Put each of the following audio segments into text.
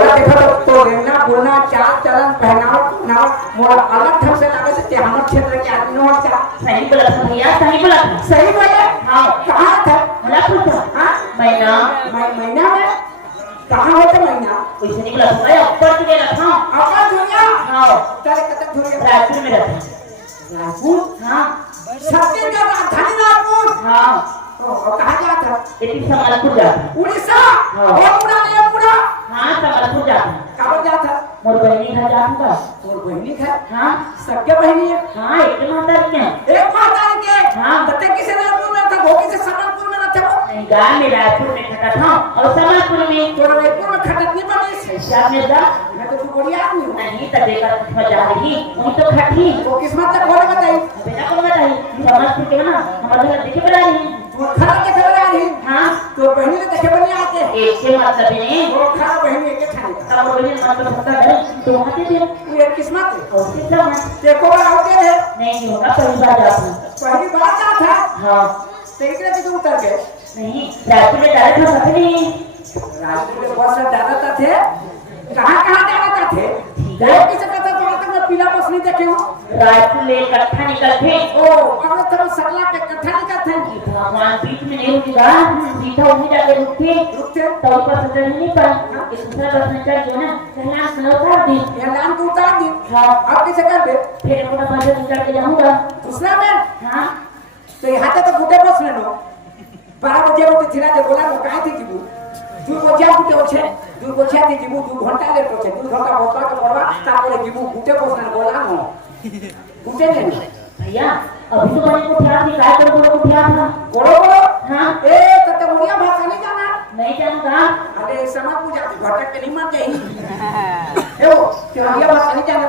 तोरा देखो तो रहना बोलना चाल चलन पहनाव नाव मोर अलग ढंग से लागे से हमर क्षेत्र के आदमी हो चा सही बोला भैया सही बोला सही बोले हाँ कहां था मला पूछो हां महीना महीना में कहां होता महीना वैसे निकला भाई ऊपर के रखा अपन दुनिया हां तेरे कतक दुनिया राजपुर में रहता राजपुर हां छत्तीसगढ़ राजधानी राजपुर हां और कहां गया था इतनी संबलपुर जाता उड़ीसा और पूरा हां संबलपुर जाता कब गया था मोर बहनी घर जाऊंगा और बहनी है हां सबके बहनी है हां एक माता के एक माता के हां बते किसे राजपुर में था भोगी से संबलपुर में रहते हो नहीं गांव में राजपुर में खटा था और संबलपुर में तो रायपुर में खटक नहीं बनी शाम में जा मैं तो तू बढ़िया आदमी हूं नहीं तब देखा मजा आएगी वही तो खटी वो किस्मत तक बोले बताई बेटा को बताई संबलपुर के ना हमारे घर देखे बना रही तू खरा के खरा रही हां तो बहनी ने देखे बनी आते एक से मतलब नहीं वो खरा बहनी के ठाने तब वो बहनी मतलब सबका घर तो आते थे तू एक किस्मत है और कितना देखो आते है नहीं होगा पहली बार जाता पहली बार जा था हां तो इतने भी उतर गए नहीं राजपुर में डायरेक्ट हो सकते नहीं राजपुर में बहुत सारे डालता थे कहां डालता थे एक किसे कहता तो तक मैं पीला बस नहीं देखे हूं राजपुर ले इकट्ठा निकलते ओ अगर तुम सकला के इकट्ठा निकलते हैं भगवान बीच में नहीं रुकेगा सीधा वहीं जाके रुकते तो ऊपर से चढ़ नहीं पड़ा इस दूसरा बस में चढ़ गया ना कल्याण से उतार दी लान को उतार दी हां अब कैसे कर दे फिर मोटा पासे चढ़ के जाऊंगा दूसरा में हां तो यहाँ तो गुटे बस में नो 12 बजे उठे थिना जे बोला नो काहे थी जीबू दू बजे उठे होछे दू बजे थी जीबू 2 घंटा लेट होछे 2 घंटा बसला के पड़वा तारपरे जीबू गुटे बस में बोला नो गुटे नहीं भैया अभी तो मैंने को ध्यान दिया कर बोलो को ध्यान था बोलो हां ए तते मुनिया भाषा नहीं जाना नहीं जानता अरे समाज पूजा घटक के नहीं मान जाई ए वो मुनिया भाषा नहीं जाना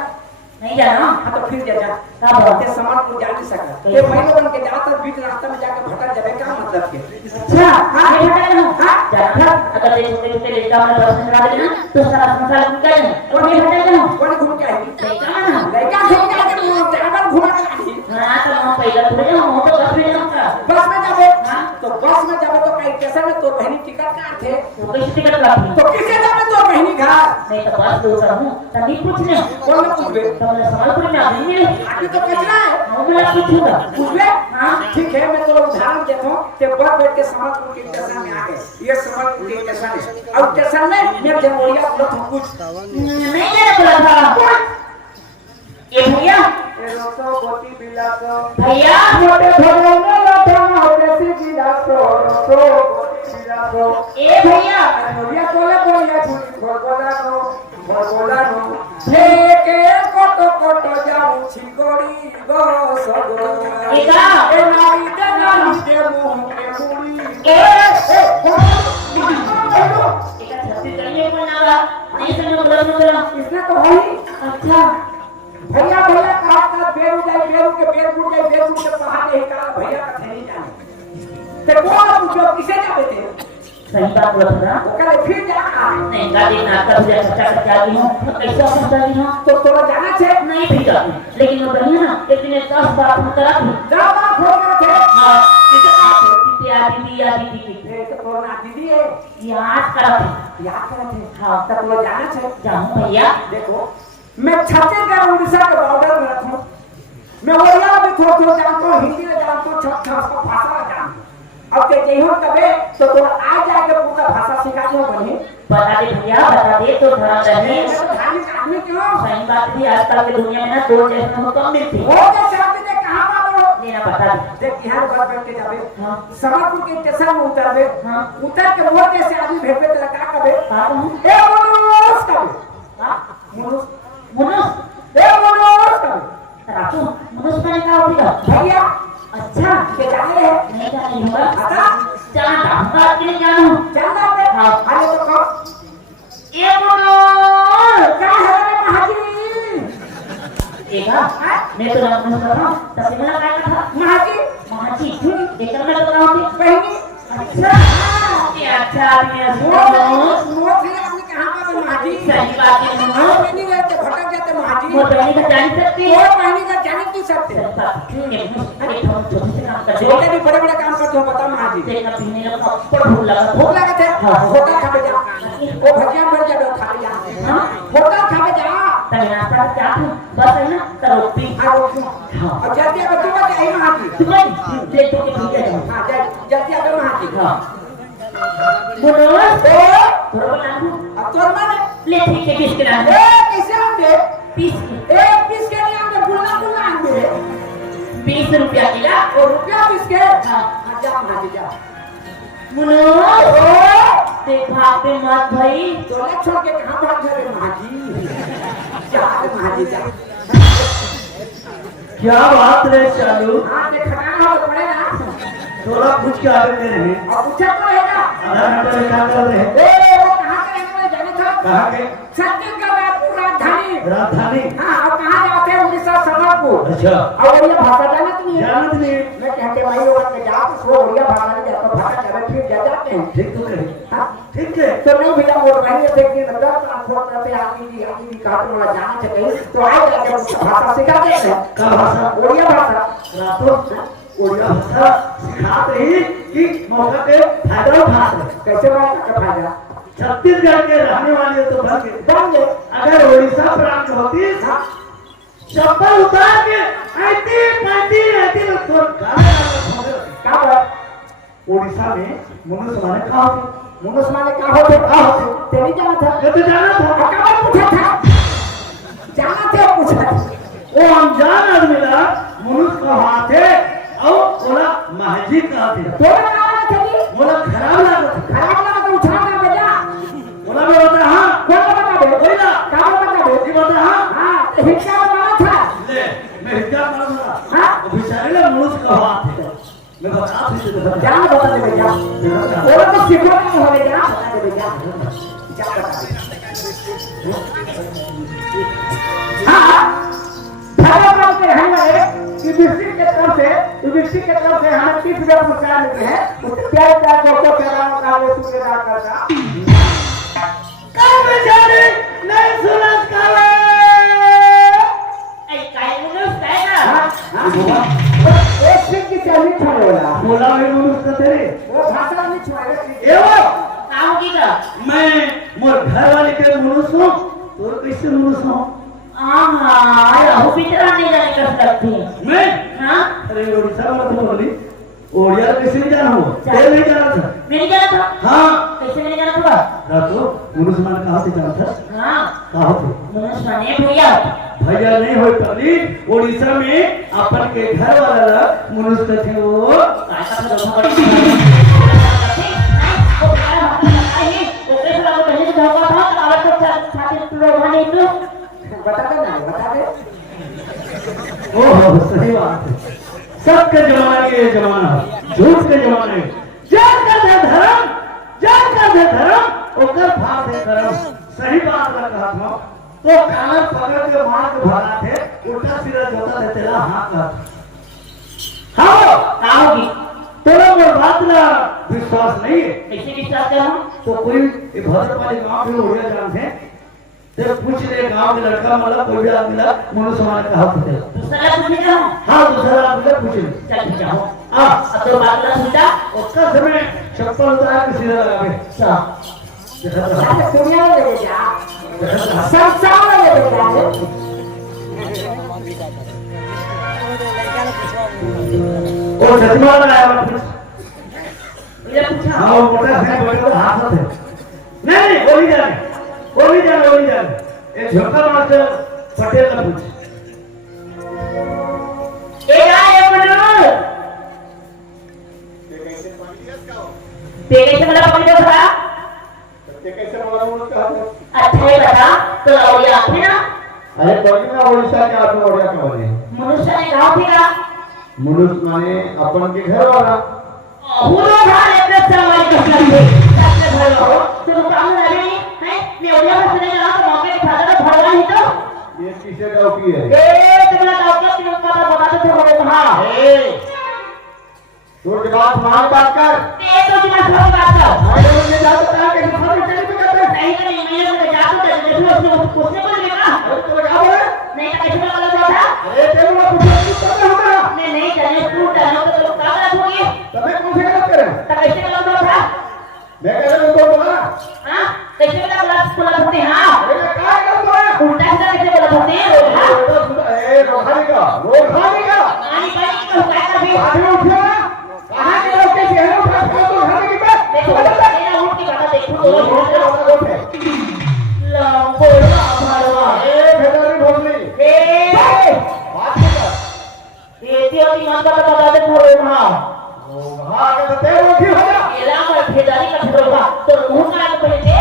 नहीं जाना हां तो फिर जा का बात ते समाज को जान नहीं सकता ये महिला बन के जाता बीच रास्ता में जाके भटक जावे का मतलब के अच्छा हां ये हटा लो हां जाना अगर ये छोटे लेटा में बस में डाल देना तो सारा मसाला निकल जाए और ये हटा लो कौन घूम के आई लेटा ना लड़का घूम के आके ड्राइवर घुमा के आई हां तो हम पहले थोड़े हम तो बस में जाऊंगा बस में जावे हां तो बस में जावे तो कई स्टेशन में तो बहनी टिकट काट थे तो कैसे टिकट काटनी तो किसे जावे तो बहनी घर नहीं तो बस दो कर हूं तभी पूछ ले कौन ने पूछबे तो मैं संबलपुर में आ गई आदमी तो कचरा है हम मैं पूछूंगा पूछबे हां ठीक है मैं तो उदाहरण देता हूं कि बस बैठ के समझपुर के स्टेशन में आ गए ये समझपुर के स्टेशन है और स्टेशन में मेरे जमोरिया बोला था कुछ नहीं मैंने बोला था ये भैया ए रोतो गोती बिलासो भैया मोटे भगवान लठा होते सी बिलासो रोतो गोती बिलासो ए भैया नोरिया बोला भगोला नो लेके कोटो कोटो जाऊं छिगोड़ी गो सगो एका ए नाई दे मुंह के मुड़ी एका छत्ती करने को ना लगा नहीं समझ बोला इसने तो भाई अच्छा भैया भैया कहा बेरू जाए बेरू के बेर गुड़ जाए बेर गुड़ के पहाड़े ही कहा भैया का थे नहीं जाने ते कौन पूछो किसे जाते थे सही बात बोला था वो कहले फिर जा नहीं गाड़ी ना कर दिया सच्चा सच्चा की हूं कैसे समझ रही हूं तो तोरा जाना छे नहीं भी जाती लेकिन वो बनी ना एक दिन 10 बार फोन करा थी जावा फोन करे थे हां किसे कहा थे दीदी या दीदी की ए तो तोरा दीदी है याद करा थी याद करे थे हां तब तोरा जाना छे जाऊं भैया देखो मैं छत्तीसगढ़ उड़ीसा के बॉर्डर में रहता हूं मैं ओरिया भी थोड़ा जानता हूं हिंदी में जानता हूं छोटा उसका भाषा जानता हूं अब ते जइहो तबे तो आ जाके पूरा भाषा सिखा दियो बनी बता दे भैया बता दे तो थोड़ा रहे धार्मिक आदमी क्यों सही बात भी आजकल की दुनिया में ना दो जैसे हो कम मिलती वो जो शब्द ने कहां बाबू लेना बता दे देख यहां बस बैठ के जाबे हां समरपुर के स्टेशन में उतरबे हां उतर के मोड़ से आदमी भेटबे तो का कबे का कहूं ए मनुष्य कबे हां मनुष्य मनुष्य ए मनुष्य कबे राजू मनुष्य का क्या होगा भैया अच्छा के जाने है नहीं जाने होगा आता जानता हूं कि नहीं जानू जानता है हां अरे तो कब ये बोलो क्या है रे महाजी देखा मैं तो नाम नहीं कर रहा तब मेरा क्या था महाजी महाजी देखकर मैं तो रहा हूं बहनी अच्छा ये अच्छा मैं मोर से आपने कहां पर महाजी सही बात है हम नहीं रहते भटक जाते महाजी वो बहनी का जान सकती है वो बहनी का जाने नहीं सकते छोटे भी बड़े बड़े काम करते हो बता महाजी देखना पीने का ऊपर भूल लगा भूख लगा थे होटल खा जा वो भजिया बढ़ जाए खा जा साथ जाती बस है ना तब भी हाँ रोक हाँ और जल्दी अब तुम क्या ही वहाँ की तुम्हें ले तो के भूल गए हाँ जल्दी अब वहाँ की हाँ बोलो थोड़ा नाम अब तो माने ले ठीक है किसके नाम ए कैसे आंगे पीस एक पीस के नहीं आंगे बुला आंगे 20 रुपया किला और रुपया पीस के हाँ जा वहाँ की जा मुनो ते भागे मत भाई तोले छोड़ के कहाँ भाग जा रहे महाजी जा महाजी जा क्या बात रे चालू हाँ देखना हो पड़ेगा थोड़ा कुछ क्या आगे रहे और पूछा तो रहेगा आधा घंटा में क्या कर रहे ए वो कहाँ के रहने वाले जाने था कहाँ के छत्तीसगढ़ रायपुर राजधानी राजधानी हाँ और कहाँ जाते हैं उड़ीसा संबलपुर अच्छा और ये भाषा जाना तुम जानत नहीं मैं कहते भाई वो के जा तो सो उड़िया भाषा नहीं जाता भाषा जावे फिर जा जाते हैं ठीक तो करे हाँ ठीक है तो नहीं भैया वो भाई ये देखिए मतलब ट्रांसपोर्ट करते आदमी भी काटने वाला जाना चाहिए तो आए जाके भाषा सिखाते हैं क्या भाषा उड़िया भाषा रातों उड़िया भाषा सिखाते ही कि मौका के फायदा उठाते कैसे बात का फायदा छत्तीसगढ़ के रहने वाले तो भर के बन गए अगर उड़ीसा प्रांत होती चप्पल उतार के ऐती तो क्या बात उड़ीसा में मनुष्य माने कहा होते मुनुस माने क्या होते तेरी जाना था ये तो जाना था कब पूछा था जाना थे पूछा वो अनजान आदमी ला मनुष्य कहा थे और बोला महजी कहा थे तेरा नाम थे बोला खराब लगा था खराब लगा तो उठा ना बजा बोला मैं बता हाँ कौन बता दे वही ना क्या बता दे ये बता हाँ हाँ तो हिस्सा बनाना था ले मैं क्या मारूंगा हाँ बेचारे ला मनुष्य कहा थे मैं बता थी तो क्या बता दे भैया वो तो सीखो नहीं होवे क्या बता दे भैया क्या बता हाँ भागवत राम के रहने वाले युधिष्ठिर के तरफ से हमें 30,000 पुरस्कार मिलते हैं उससे प्यार प्यार दोस्तों प्यार का वो शुक्रदार करता कल बेचारे नहीं सुना काले ऐ काय मुनो काय ना एक सिख की चलनी छोड़ेगा बोला मैं मनुष्य तेरे वो भाषा नहीं छोड़ेगा एवं काम की का मैं मोर घर वाले के मनुष्य हूँ तो कैसे मनुष्य हूँ आहा रहु पितरा नहीं जाने कर सकती मैं हाँ अरे उड़ीसा में तो बोली ओडिया कैसे नहीं जाना हो तेरे नहीं जाना था मेरी जाना था हाँ कैसे मेरी जाना था रातों मनुष्य मान कहाँ से जाना था हाँ कहाँ थे मनुष्य माने भैया भैया नहीं हो पहली उड़ीसा में अपन के घर वाला मनुष्य थे वो काय का तो धोखा पड़ी वो क्या है वो कैसे लोग पहले से धोखा था और तो छाती लोग नहीं तो बता दे ओह सही बात है सबके जमाने के ये जमाना है झूठ के जमाने में जान का थे धर्म ओकर भाव थे धर्म सही बात का कहा था तो कानर पकड़ के मार के भगा थे उल्टा सीधा जोता थे तेरा हाथ का हाँ आओगी तेरा वो बात ना विश्वास नहीं है कैसे विश्वास करूं तो कोई भद्रवाली गांव में उड़िया जान है तो पूछ ले गांव के लड़का मतलब कोई भी आदमी ला मनुष्य माने कहा थे दूसरा कुछ नहीं कहूं हाँ दूसरा आदमी पूछ ले चल जाओ हाँ अब तो बात ना सुनता उसका समय चप्पल उतार के सीधा लगा के अच्छा अरे दुनिया में ले जा संसार में ले जा वो चश्मा लगाया हुआ था मुझे पूछा हाँ वो मोटा है बड़ा हाथ थे नहीं वो नहीं जाने एक झोंका मास्टर पटेल का पूछ ए आए मनु तेरे से मला पकड़ दो थोड़ा अच्छा है बता तो और आप है ना अरे कोई ना उड़ीसा के आदमी ओडिया के वाले मनुष्य ने गांव फिरा मनुष्य माने अपन के घर वाला पूरा घर एक सवाल कर सकते सबसे घर हो तो काम लगे नहीं है मैं ओडिया में सुने ना तो मौके पे खाता तो भरवा ही तो ये किसे गाँव की है ए तुम्हारा गांव का तुम पता बताते थे बोले हां ए तोर के बात मान बात कर ए तो तुम्हारा सब बात कर अरे वो ले जाता था कि सब चले पे करते नहीं नहीं मैं तो जाता था देखो उसने पूछने को लगा अरे तो लगा बोले नहीं कैसे लगा था अरे तेरे को कुछ करना होगा मैं नहीं जाने स्कूल जाने तो लोग क्या गलत होगी तबे कौन से गलत करे तब कैसे गलत होता मैं कह रहा हूं तो बोला हां कैसे गलत होते हां अरे काय गलत बोला उल्टा सीधा कैसे गलत होते आगे उठो ना कहां के लौटे से है उठा तो घर की बात देखो मेरा उठ के बता देखो तो उठे लंबो भरवा ए भेदारी भोसली ए बात कर ये तेरी मन का बता दे थोड़े हां हां के तो तेरे उठी हो जा एला पर भेदारी का थोड़ा तो मुंह का पहले दे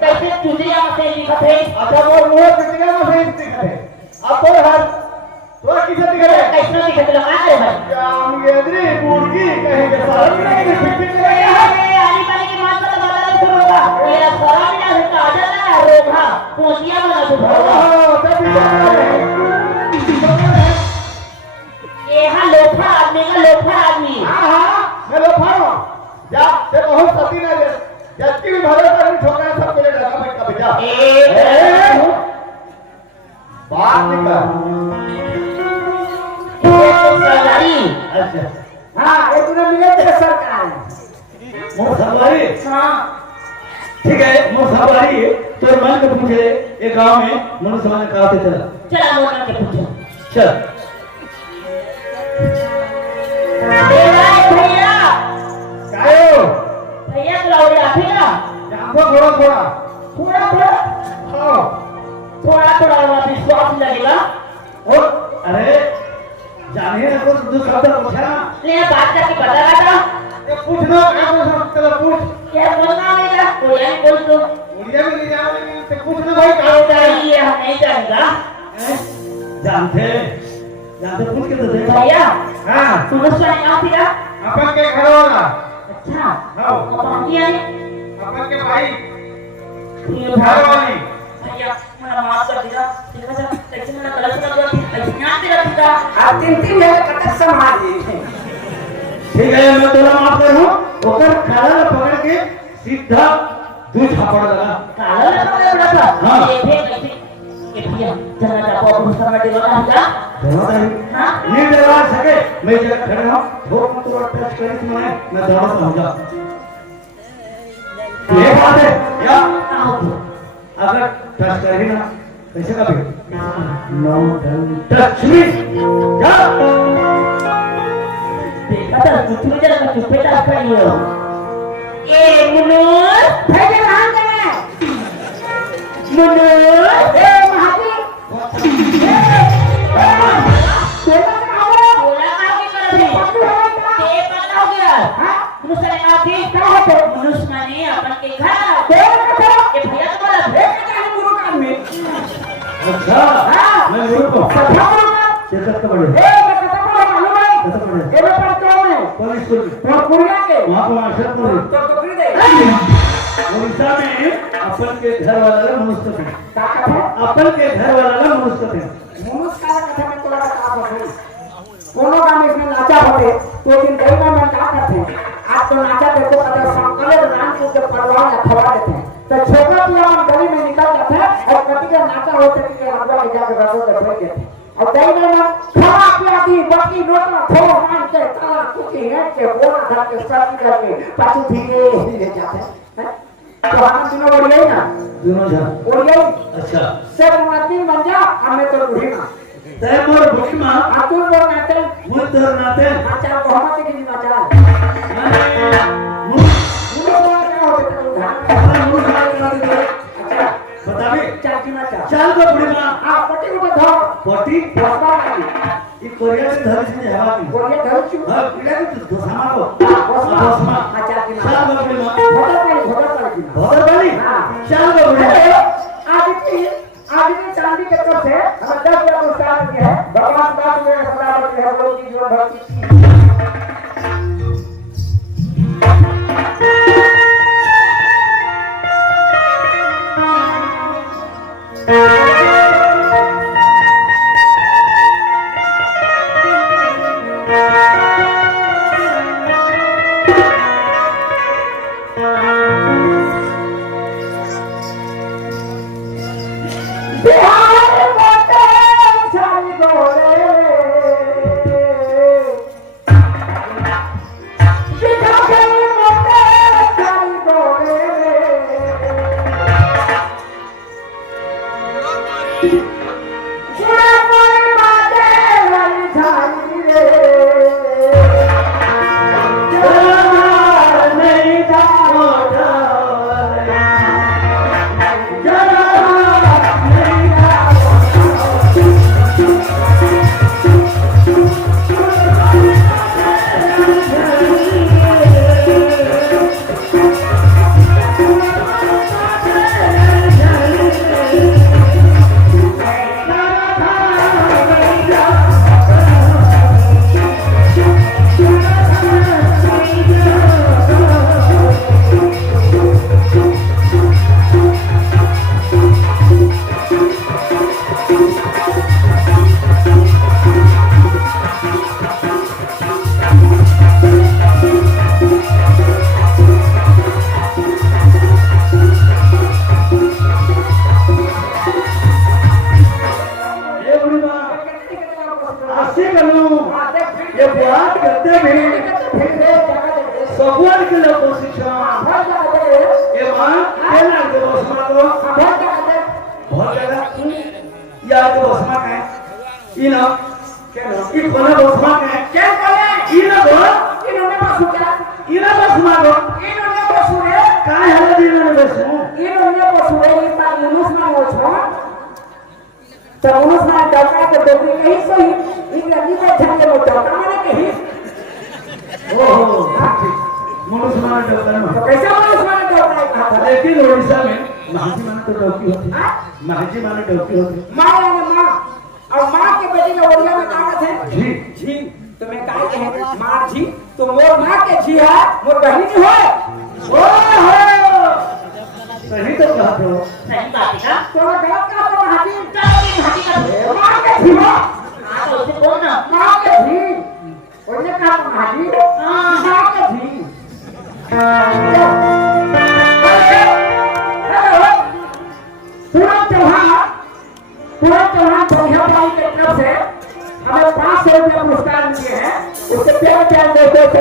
कैसे चुदिया से लिखत है अच्छा वो मुंह कितने में सही दिखते हैं अब तो हर तो किसे दिख रहे कैसे लिखत लगा रे भाई काम गेदरी मुर्गी कहेंगे सारा नहीं फिट ए आली वाली की बात बता दे थोड़ा मेरा सारा मिला है ताजा ना रोगा पोसिया बना तो हां तब ये हां लोफा आदमी हां मैं लो फाड़ो जा ते बहुत सती ना दे जबकि भी भले कर ठोकरा सब के लगा मैं कब जा ए बात निकल सरदारी अच्छा हाँ ये तूने मिले तेरे सरकार मुसवारी हाँ ठीक है मुसवारी तो मन के पूछे एक गांव में मनुष्य ने कहा थे चला चला मोटर के पूछो चल भैया कायो भैया तो लौड़े आते ना जाको थोड़ा थोड़ा थोड़ा हां विश्वास लगेगा और अरे जाने ना कुछ दो शब्द पूछा ना ले बात करके बता रहा था ये पूछना क्या सब तेरा पूछ क्या बोलना मेरा कोई नहीं बोल तो उड़िया में नहीं जाने ते पूछना भाई का चाहिए हम नहीं जानेगा जानते पूछ के तो दे भैया हां तुम उसका नाम फिरा अपन के घर वाला अच्छा हां कौन किया है अपन के भाई ये घर वाली भैया मेरा माफ कर दिया ठीक है कैसे मैंने गलत कर दिया ऐसे ध्यान दे रखा था आप तीन जगह कटक संभाली ठीक है मैं तोरा माफ करूं ओकर काला पकड़ के सीधा दू छापड़ लगा काला लगा बड़ा था हाँ। ये थे कैसे ये भैया चलना जा बहुत समय दे रहा था हां ये डरा सके मैं जगह खड़ा हूं वो तो टच करी मैं दौड़ से हो जा ये बात है या अगर टच करी ना कैसे का भी नो टच मी जा देखा था चुप जरा चुप था खड़ी हो ए मुनूर भेजे कहाँ गए मुनूर ए महाजी बोला का के कर दी ते पता हो गया मनुष्य ने कहा थी क्या है मनुष्य माने अपन के घर ये भैया तुम्हारा अच्छा मैं गुरु को शिरकत का बड़े पुलिस स्कूल वहाँ को मास्टर पढ़े उड़ीसा में अपन के घर वाला मनुष्य थे अपन के घर वाला मनुष्य थे कोनो गांव में इसमें नाचा होते तो दिन कई गांव में क्या करते हैं आज तो नाचा देखो कदर संकले राम को जब परवाह या खवा देते हैं तो छोटा पिया मन गली में निकल जाते हैं और कभी का नाचा होते कि हमको ले जाकर रसों में फेंक देते हैं और कई गांव में खवा पिया दी बाकी नोट में खो मान के ताला कुटी है के बोला धर के सब करके पाछू धीरे ले जाते हैं तो हम दोनों बढ़िया ही ना दोनों जा बढ़िया अच्छा सब मंदिर बन जा हमें तो बुढ़ी ना तय मोर भूखी मां आतुर बोल नाते मुझ तोर नाते नाचा बहुमत की नाचा मुझ बता भी चाल को बुढ़ी मां पटी ये कोरिया से धर से हवा की हां पीड़ा की तो सामा को सामा चाल को बुढ़ी मां भोदर वाली चाल को बुढ़ी आज की चांदी के तरफ से हमें 10 रुपया पुरस्कार दिया है भगवान दास में सदा बची है बोल की जीवन भक्ति किलो कोशिश बहुत ज्यादा दे ए मां केना के बसमा तो बहुत ज्यादा दे बहुत ज्यादा या के बसमा है ई न केना ई कोना बसमा है क्या करे ई न गो इन्होंने बसु क्या ई न बसमा गो इन्होंने बसु रे काय हला दी न बसु इन्होंने बसु रे ये बात मनुष्य ना हो छो तो मनुष्य ना डका के डोकरी कहीं सही इंग्रजी में झंडे में डका माने कहीं ओहो मनुष्य माने डॉक्टर में तो कैसे मनुष्य माने डका है कहा था लेकिन ओडिशा में महाजी माने तो डॉक्टर होती महाजी माने डॉक्टर होती माँ यानी माँ और माँ के बेटे के ओड़िया में कहा थे जी जी तो मैं कहा कहे माँ जी तो मोर माँ के जी है मोर बहन जी हो ओहो सही तो कहा तो सही बात है तो मैं गलत कहा तो हाजी चलो हाथी का माँ के जी हो हाँ तो उसे बोल ना माँ के जी उन्होंने कहा तो हाजी माँ के जी पूरा त्योहार बढ़िया की तरफ से हमें 500 रुपया पुरस्कार मिले हैं उसके प्यार प्यार दोस्तों से कहा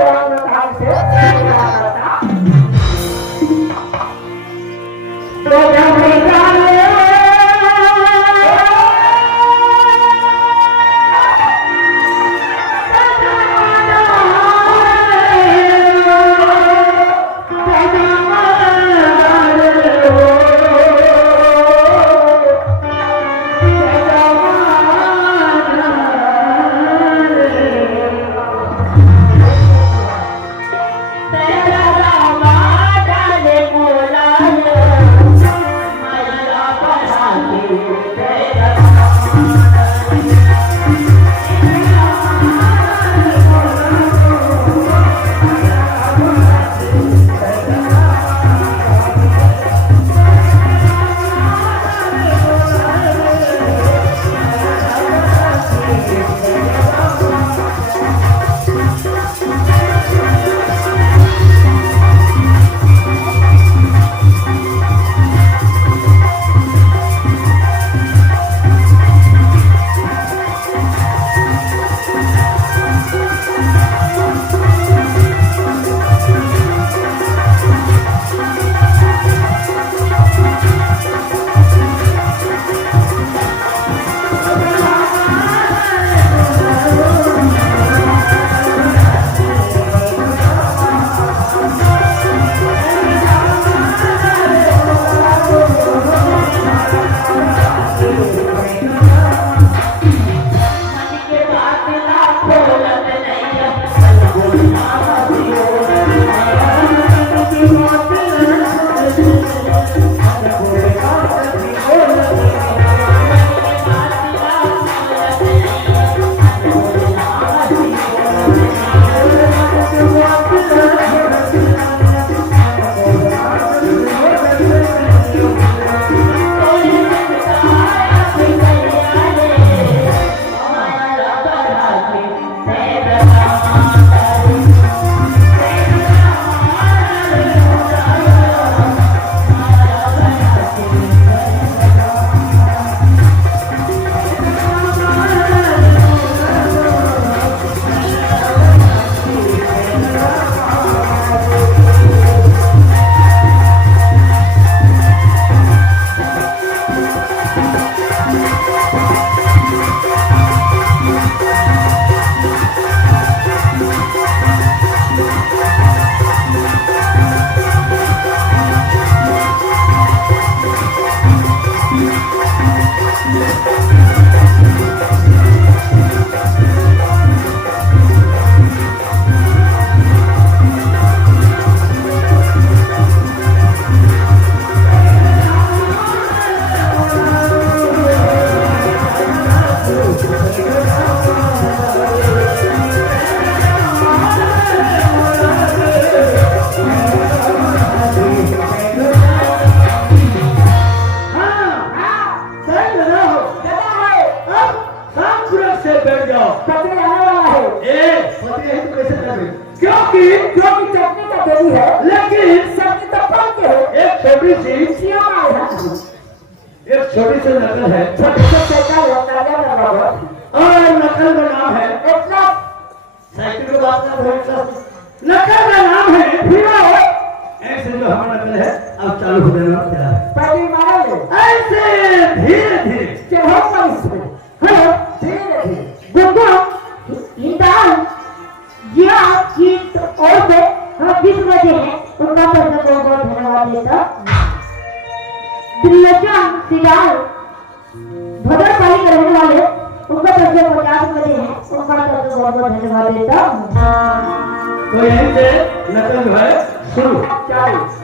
छोटी सी एक छोटी सी नकल है और नकल का नाम है साइकिल की बात कर नकल का नाम है हीरो। ऐसे जो हमारा नकल है अब चालू हो जाने वाला तेरा है। पहले मारा ले ऐसे धीरे धीरे चलो हम इसमें हेलो धीरे धीरे गुड्डू इंसान जिया चीत और से हम जिस बजे हैं उनका बहुत बहुत धन्यवाद देता। त्रिलोचन सियाल भद्रकाली के रहने वाले उनका 50 बजे हैं उनका बहुत बहुत धन्यवाद देता। तो यहीं से नकल जो है शुरू। चालीस